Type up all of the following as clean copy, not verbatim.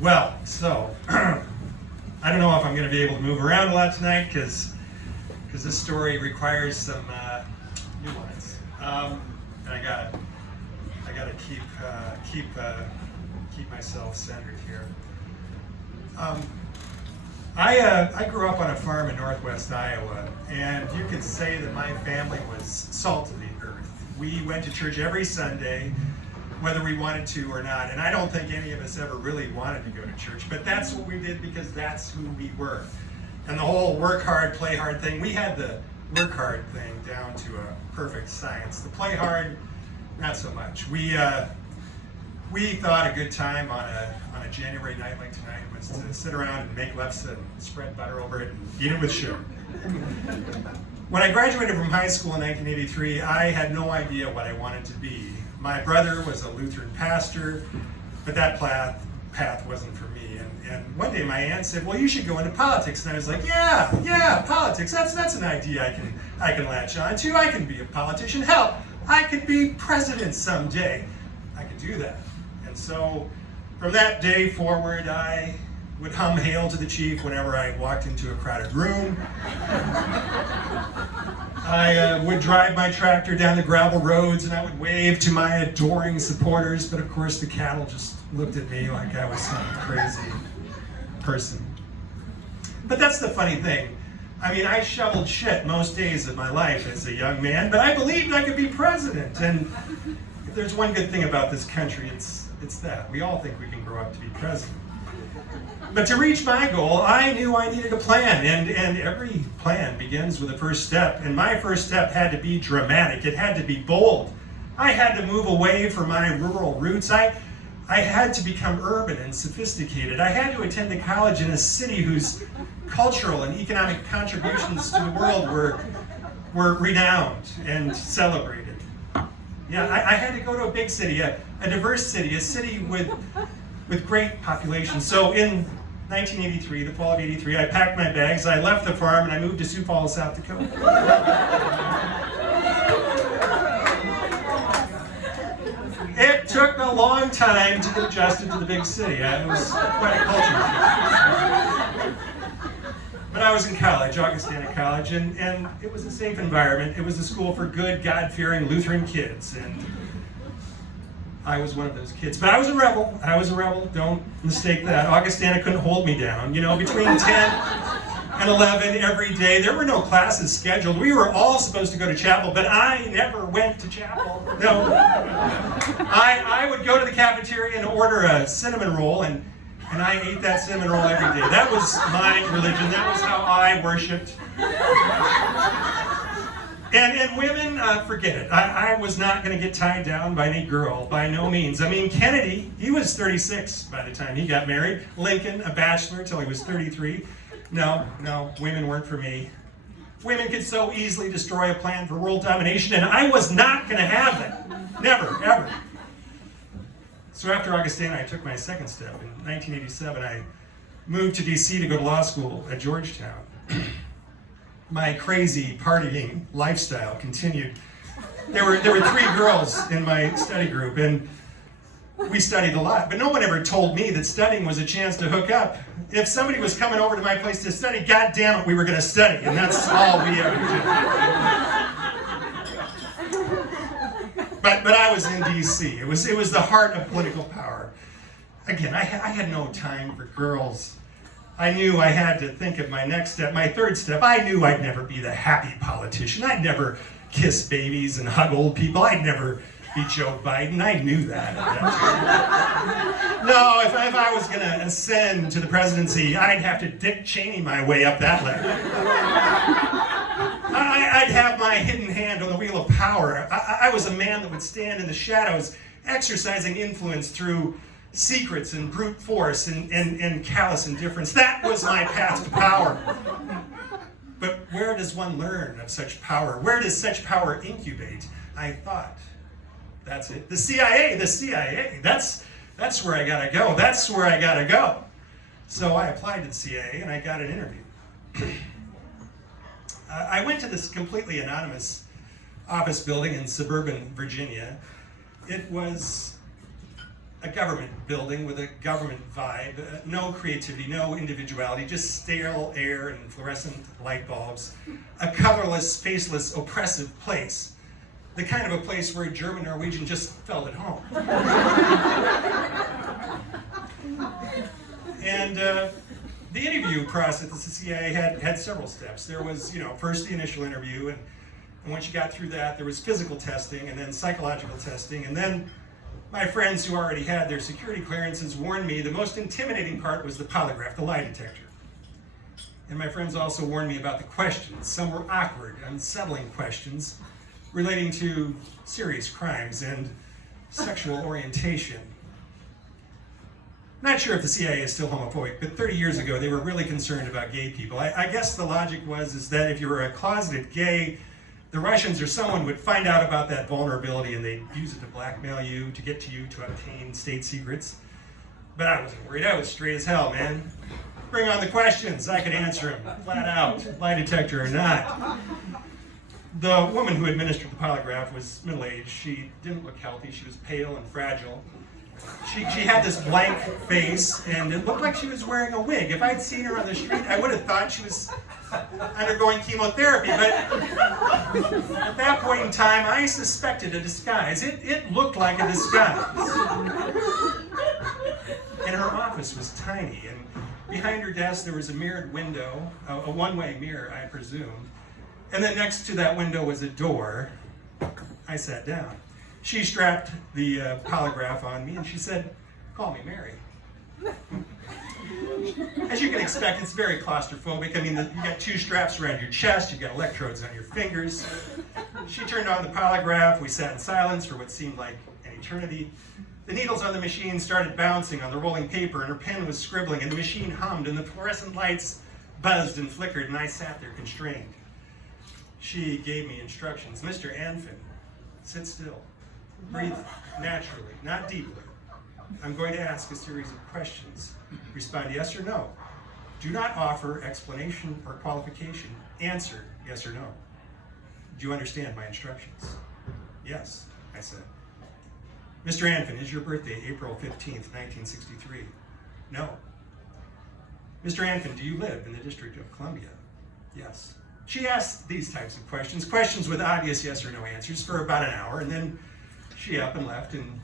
Well, so I don't know if I'm going to be able to move around a lot tonight because this story requires some nuance, and I gotta keep myself centered here. I grew up on a farm in northwest Iowa, and you could say that my family was salt of the earth. We went to church every Sunday, whether we wanted to or not, and I don't think any of us ever really wanted to go to church, but that's what we did because that's who we were. And the whole work hard, play hard thing, we had the work hard thing down to a perfect science. The play hard, not so much. We thought a good time on a January night like tonight was to sit around and make lefse and spread butter over it and eat it with sugar. When I graduated from high school in 1983, I had no idea what I wanted to be. My brother was a Lutheran pastor, but that path wasn't for me. And one day my aunt said, "Well, you should go into politics." And I was like, "Yeah, politics. That's an idea I can latch on to. I can be a politician. Hell, I could be president someday. I could do that." And so from that day forward, I would hum "Hail to the Chief" whenever I walked into a crowded room. I would drive my tractor down the gravel roads and I would wave to my adoring supporters, but of course the cattle just looked at me like I was some crazy person. But that's the funny thing. I mean, I shoveled shit most days of my life as a young man, but I believed I could be president. And if there's one good thing about this country, it's that. We all think we can grow up to be president. But to reach my goal, I knew I needed a plan, and every plan begins with a first step. And my first step had to be dramatic. It had to be bold. I had to move away from my rural roots. I had to become urban and sophisticated. I had to attend a college in a city whose cultural and economic contributions to the world were renowned and celebrated. Yeah, I had to go to a big city, a diverse city, a city with great population. So in 1983, the fall of '83, I packed my bags, I left the farm, and I moved to Sioux Falls, South Dakota. It took a long time to get adjusted to the big city. It was quite a culture. But I was in college, Augustana College, and it was a safe environment. It was a school for good, God-fearing Lutheran kids, and I was one of those kids. But I was a rebel, don't mistake that. Augustana couldn't hold me down. You know, between 10 and 11 every day, there were no classes scheduled. We were all supposed to go to chapel, but I never went to chapel. No. I would go to the cafeteria and order a cinnamon roll, and I ate that cinnamon roll every day. That was my religion. That was how I worshiped. And women, forget it. I was not going to get tied down by any girl, by no means. I mean, Kennedy, he was 36 by the time he got married. Lincoln, a bachelor till he was 33. No, women weren't for me. Women could so easily destroy a plan for world domination, and I was not going to have that. Never, ever. So after Augustana, I took my second step. In 1987, I moved to D.C. to go to law school at Georgetown. My crazy partying lifestyle continued. There were 3 girls in my study group, and we studied a lot, but no one ever told me that studying was a chance to hook up. If somebody was coming over to my place to study, God damn it, we were going to study, and that's all we ever did. But I was in D.C. It was the heart of political power. Again, I had no time for girls. I knew I had to think of my next step, my third step. I knew I'd never be the happy politician. I'd never kiss babies and hug old people. I'd never be Joe Biden. I knew that. No, if I was going to ascend to the presidency, I'd have to Dick Cheney my way up that ladder. I'd have my hidden hand on the wheel of power. I was a man that would stand in the shadows, exercising influence through secrets and brute force and callous indifference. That was my path to power. But where does one learn of such power? Where does such power incubate? I thought, that's it. The CIA, that's where I gotta go. That's where I gotta go. So I applied to the CIA and I got an interview. I went to this completely anonymous office building in suburban Virginia. It was a government building with a government vibe, no creativity, no individuality, just stale air and fluorescent light bulbs. A colorless, faceless, oppressive place. The kind of a place where a German Norwegian just felt at home. And the interview process at the CIA had several steps. There was, first the initial interview, and once you got through that, there was physical testing, and then psychological testing, and then my friends who already had their security clearances warned me the most intimidating part was the polygraph, the lie detector. And my friends also warned me about the questions. Some were awkward, unsettling questions relating to serious crimes and sexual orientation. Not sure if the CIA is still homophobic, but 30 years ago they were really concerned about gay people. I guess the logic was that if you were a closeted gay, the Russians or someone would find out about that vulnerability and they'd use it to blackmail you, to get to you, to obtain state secrets. But I wasn't worried. I was straight as hell, man. Bring on the questions. I could answer them flat out, lie detector or not. The woman who administered the polygraph was middle-aged. She didn't look healthy. She was pale and fragile. She had this blank face, and it looked like she was wearing a wig. If I'd seen her on the street, I would have thought she was undergoing chemotherapy, but at that point in time, I suspected a disguise. It looked like a disguise. And her office was tiny, and behind her desk there was a mirrored window, a one-way mirror, I presumed, and then next to that window was a door. I sat down. She strapped the polygraph on me and she said, "Call me Mary." As you can expect, it's very claustrophobic. I mean, you got two straps around your chest, you've got electrodes on your fingers. She turned on the polygraph. We sat in silence for what seemed like an eternity. The needles on the machine started bouncing on the rolling paper, and her pen was scribbling, and the machine hummed, and the fluorescent lights buzzed and flickered, and I sat there constrained. She gave me instructions. "Mr. Anfin, sit still. Breathe naturally, not deeply. I'm going to ask a series of questions. Respond yes or no. Do not offer explanation or qualification. Answer yes or no. Do you understand my instructions?" "Yes," I said. "Mr. Anfin, is your birthday April 15th, 1963? "No." "Mr. Anfin, do you live in the District of Columbia?" "Yes." She asked these types of questions with obvious yes or no answers for about an hour, and then she up and left and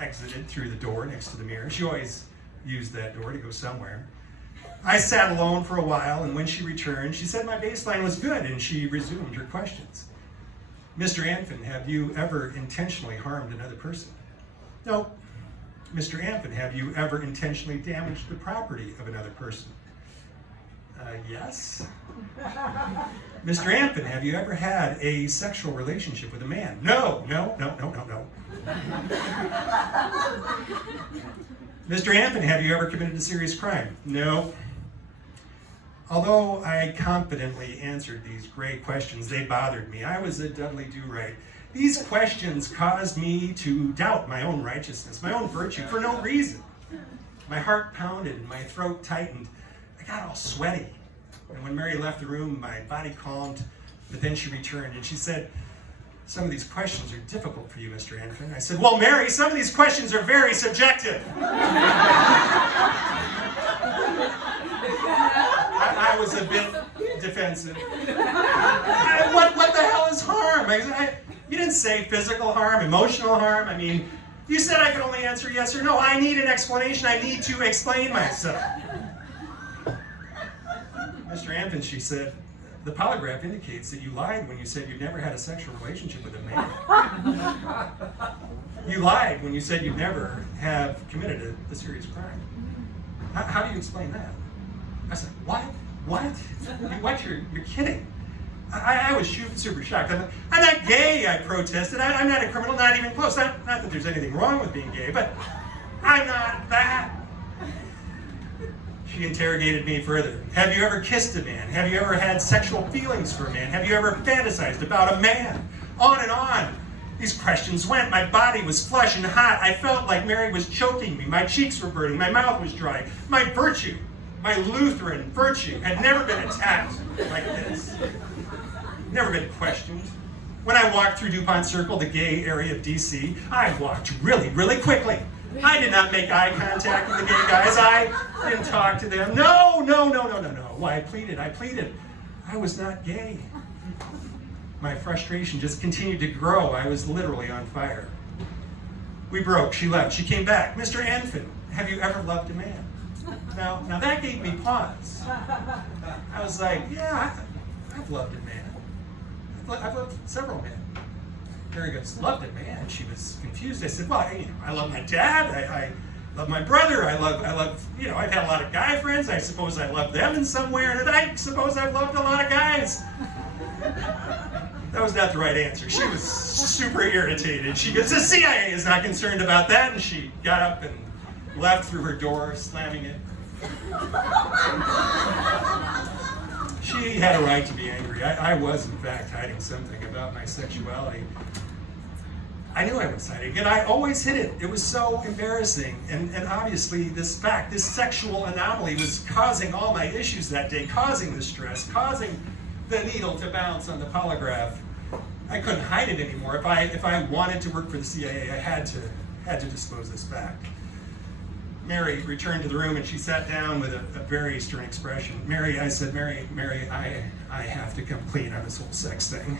exited through the door next to the mirror. She always used that door to go somewhere. I sat alone for a while, and when she returned, she said my baseline was good, and she resumed her questions. "Mr. Anfin, have you ever intentionally harmed another person?" "No." "Mr. Anfin, have you ever intentionally damaged the property of another person?" Yes." "Mr. Anfin, have you ever had a sexual relationship with a man?" No. "Mr. Anfin, have you ever committed a serious crime?" No. Although I confidently answered these great questions, they bothered me. I was a Dudley Do-Right. These questions caused me to doubt my own righteousness, my own virtue, for no reason. My heart pounded, my throat tightened. I got all sweaty. And when Mary left the room, my body calmed, but then she returned and she said, "Some of these questions are difficult for you, Mr. Anfin." I said, "Well, Mary, some of these questions are very subjective." I was a bit defensive. What the hell is harm? You didn't say physical harm, emotional harm. I mean, you said I could only answer yes or no. I need an explanation. I need to explain myself. "Mr. Anfin," she said, "the polygraph indicates that you lied when you said you'd never had a sexual relationship with a man. You lied when you said you'd never have committed a serious crime. How do you explain that?" I said, "What? What? You're kidding." I was super shocked. I'm not gay, I protested. I'm not a criminal, not even close. Not that there's anything wrong with being gay, but I'm not that. She interrogated me further. "Have you ever kissed a man? Have you ever had sexual feelings for a man? Have you ever fantasized about a man?" On and on. These questions went. My body was flush and hot. I felt like Mary was choking me. My cheeks were burning. My mouth was dry. My virtue, my Lutheran virtue, had never been attacked like this. Never been questioned. When I walked through DuPont Circle, the gay area of D.C., I walked really, really quickly. I did not make eye contact with the gay guys. I didn't talk to them. No. Why, I pleaded. I was not gay. My frustration just continued to grow. I was literally on fire. We broke. She left. She came back. Mr. Anfin, have you ever loved a man? Now that gave me pause. I was like, yeah, I've loved a man. I've loved several men. Mary goes, loved a man? She was confused. I said, well, I love my dad. I love my brother. I love, I've had a lot of guy friends. I suppose I love them in some way, and I suppose I've loved a lot of guys. That was not the right answer. She was super irritated. She goes, the CIA is not concerned about that, and she got up and left through her door, slamming it. She had a right to be angry. I was, in fact, hiding something about my sexuality. I knew I was hiding, and I always hid it. It was so embarrassing, and obviously this sexual anomaly was causing all my issues that day, causing the stress, causing the needle to bounce on the polygraph. I couldn't hide it anymore. If I wanted to work for the CIA, I had to disclose this fact. Mary returned to the room, and she sat down with a very stern expression. Mary, I said, Mary, I have to come clean on this whole sex thing.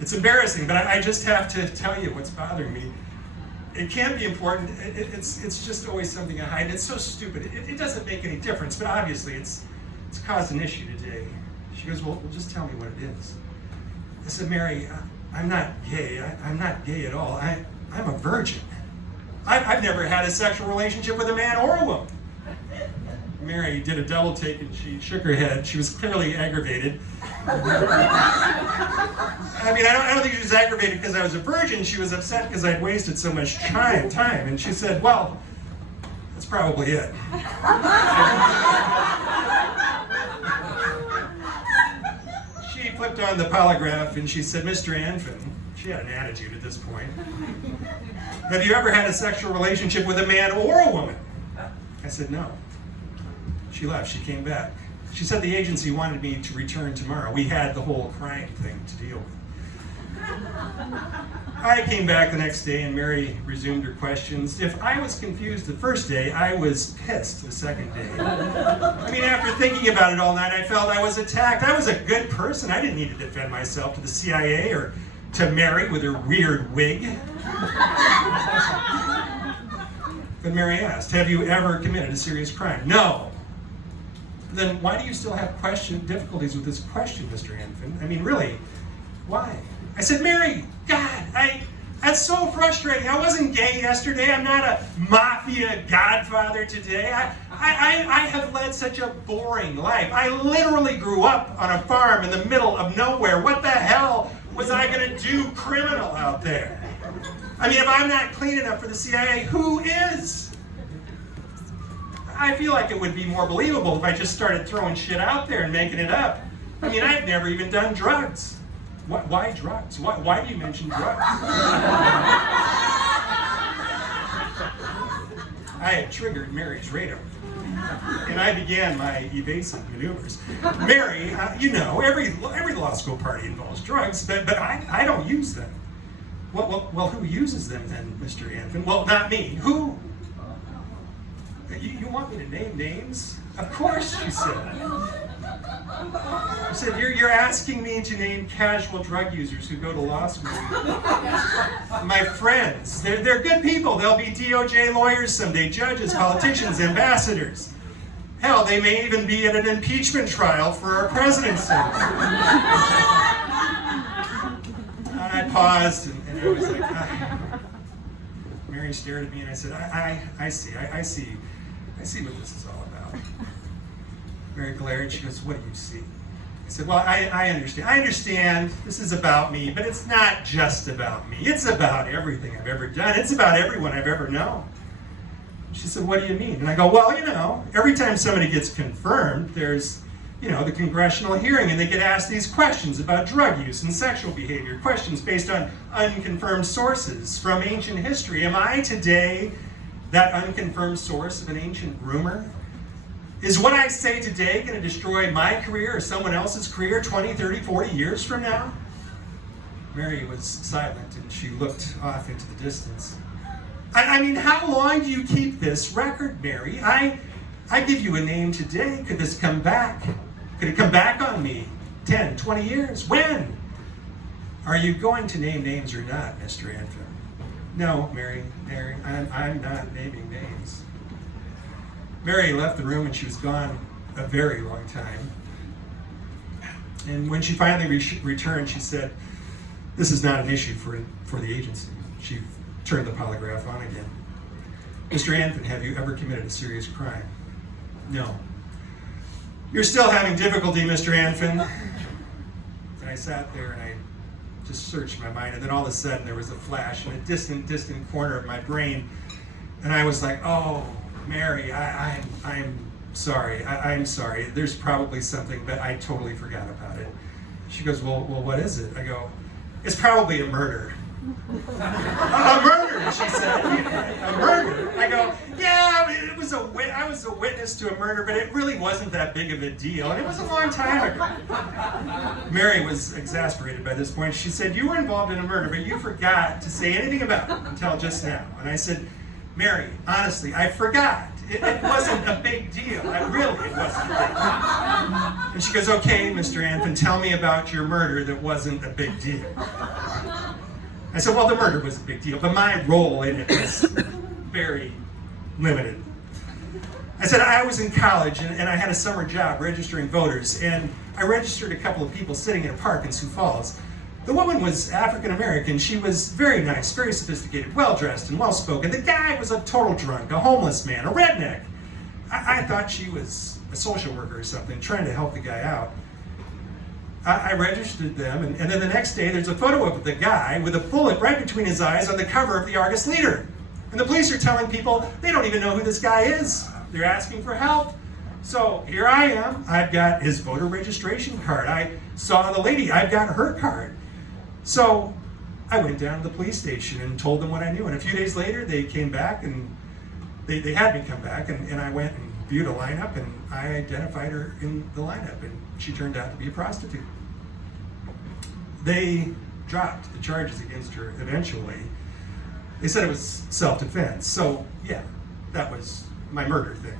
It's embarrassing, but I just have to tell you what's bothering me. It can be important. It's just always something I hide. It's so stupid. It doesn't make any difference, but obviously it's caused an issue today. She goes, well, just tell me what it is. I said, Mary, I'm not gay. I'm not gay at all. I'm a virgin. I've never had a sexual relationship with a man or a woman. Mary did a double take and she shook her head. She was clearly aggravated. I don't think she was aggravated because I was a virgin. She was upset because I'd wasted so much time. And she said, well, that's probably it. She flipped on the polygraph and she said, Mr. Anfin, she had an attitude at this point. Have you ever had a sexual relationship with a man or a woman? I said, no. She left. She came back. She said the agency wanted me to return tomorrow. We had the whole crime thing to deal with. I came back the next day and Mary resumed her questions. If I was confused the first day, I was pissed the second day. After thinking about it all night, I felt I was attacked. I was a good person. I didn't need to defend myself to the CIA or to Mary with her weird wig. But Mary asked, have you ever committed a serious crime? No. Then why do you still have difficulties with this question, Mr. Anfin? Really, why? I said, Mary, God, that's so frustrating. I wasn't gay yesterday. I'm not a mafia godfather today. I have led such a boring life. I literally grew up on a farm in the middle of nowhere. What the hell was I going to do criminal out there? If I'm not clean enough for the CIA, who is? I feel like it would be more believable if I just started throwing shit out there and making it up. I've never even done drugs. Why drugs? Why do you mention drugs? I had triggered Mary's radar, and I began my evasive maneuvers. Mary, every law school party involves drugs, but I don't use them. Well, who uses them then, Mr. Anfin? Well, not me. Who? You want me to name names? Of course, she said. She said, you're asking me to name casual drug users who go to law school. My friends, they're good people. They'll be DOJ lawyers someday, judges, politicians, ambassadors. Hell, they may even be at an impeachment trial for our presidency. I paused and I was like, Mary stared at me and I said, I see what this is all about. Mary glared. She goes, what do you see? I said, well, I understand. I understand this is about me, but it's not just about me. It's about everything I've ever done. It's about everyone I've ever known. She said, what do you mean? And I go, well, every time somebody gets confirmed, there's, the congressional hearing, and they get asked these questions about drug use and sexual behavior, questions based on unconfirmed sources from ancient history. Am I today that unconfirmed source of an ancient rumor? Is what I say today going to destroy my career or someone else's career 20, 30, 40 years from now? Mary was silent and she looked off into the distance. I mean, how long do you keep this record, Mary? I give you a name today. Could this come back? Could it come back on me? 10, 20 years? When? Are you going to name names or not, Mr. Anfin? No, Mary, I'm not naming names. Mary left the room and she was gone a very long time. And when she finally returned, she said, "This is not an issue for the agency." She turned the polygraph on again. "Mr. Anfin, have you ever committed a serious crime?" "No." "You're still having difficulty, Mr. Anfin." And I sat there and I just searched my mind, and then all of a sudden there was a flash in a distant corner of my brain, and I was like, "Oh, Mary, I'm sorry. I'm sorry. There's probably something, but I totally forgot about it." She goes, well, what is it? I go, "It's probably a murder." "A murder," she said. "A murder?" I go, "Yeah, I was a witness to a murder, but it really wasn't that big of a deal, and it was a long time ago." Mary was exasperated by this point. She said, "You were involved in a murder, but you forgot to say anything about it until just now." And I said, "Mary, honestly, I forgot. It wasn't a big deal. It wasn't a big deal." And she goes, "Okay, Mr. Anfin, tell me about your murder that wasn't a big deal." I said, "Well, the murder was a big deal, but my role in it was very limited." I said, "I was in college and I had a summer job registering voters, and I registered a couple of people sitting in a park in Sioux Falls. The woman was African American. She was very nice, very sophisticated, well-dressed and well-spoken. The guy was a total drunk, a homeless man, a redneck. I thought she was a social worker or something, trying to help the guy out. I registered them, and then the next day there's a photo of the guy with a bullet right between his eyes on the cover of the Argus Leader. And the police are telling people they don't even know who this guy is. They're asking for help. So here I am. I've got his voter registration card. I saw the lady. I've got her card. So I went down to the police station and told them what I knew. And a few days later, they came back and they had me come back. And I went and viewed a lineup, and I identified her in the lineup. And she turned out to be a prostitute. They dropped the charges against her eventually. They said it was self-defense. So yeah, that was my murder thing.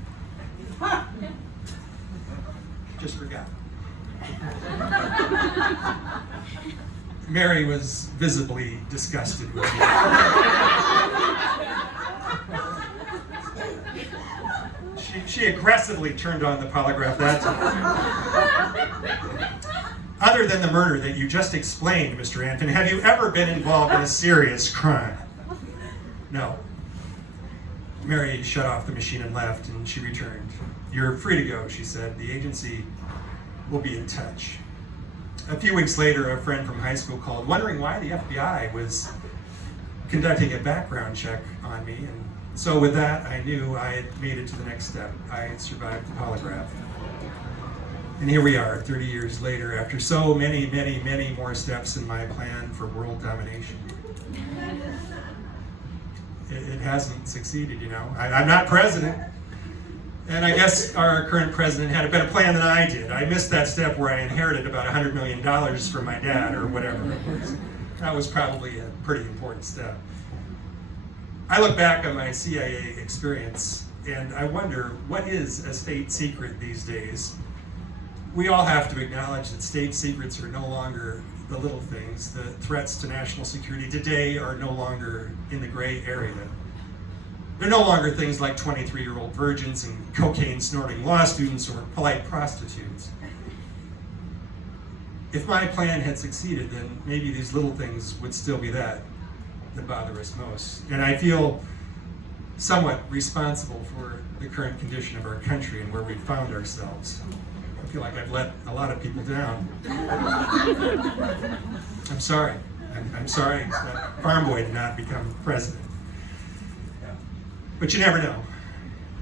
Just forgot. Mary was visibly disgusted with me. She aggressively turned on the polygraph that time. "Other than the murder that you just explained, Mr. Anfin, have you ever been involved in a serious crime?" "No." Mary shut off the machine and left, and she returned. "You're free to go," she said. "The agency will be in touch." A few weeks later, a friend from high school called, wondering why the FBI was conducting a background check on me. And so with that, I knew I had made it to the next step. I had survived the polygraph. And here we are, 30 years later, after so many, many, many more steps in my plan for world domination. It hasn't succeeded, you know. I'm not president. And I guess our current president had a better plan than I did. I missed that step where I inherited about $100 million from my dad or whatever it was. That was probably a pretty important step. I look back on my CIA experience and I wonder, what is a state secret these days? We all have to acknowledge that state secrets are no longer the little things. The threats to national security today are no longer in the gray area. They're no longer things like 23-year-old virgins and cocaine-snorting law students or polite prostitutes. If my plan had succeeded, then maybe these little things would still be that bother us most. And I feel somewhat responsible for the current condition of our country and where we've found ourselves. I feel like I've let a lot of people down. I'm sorry. I'm sorry that Farm Boy did not become president. But you never know.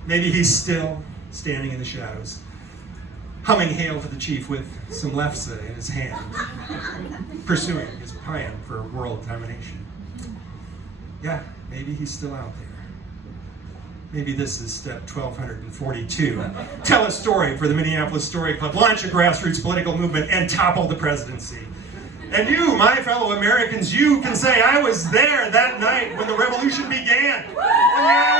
Maybe he's still standing in the shadows, humming Hail to the Chief with some lefse in his hand, pursuing his plan for world domination. Yeah, maybe he's still out there. Maybe this is step 1242. Tell a story for the Minneapolis Story Club, launch a grassroots political movement, and topple the presidency. And you, my fellow Americans, you can say, I was there that night when the revolution began. When the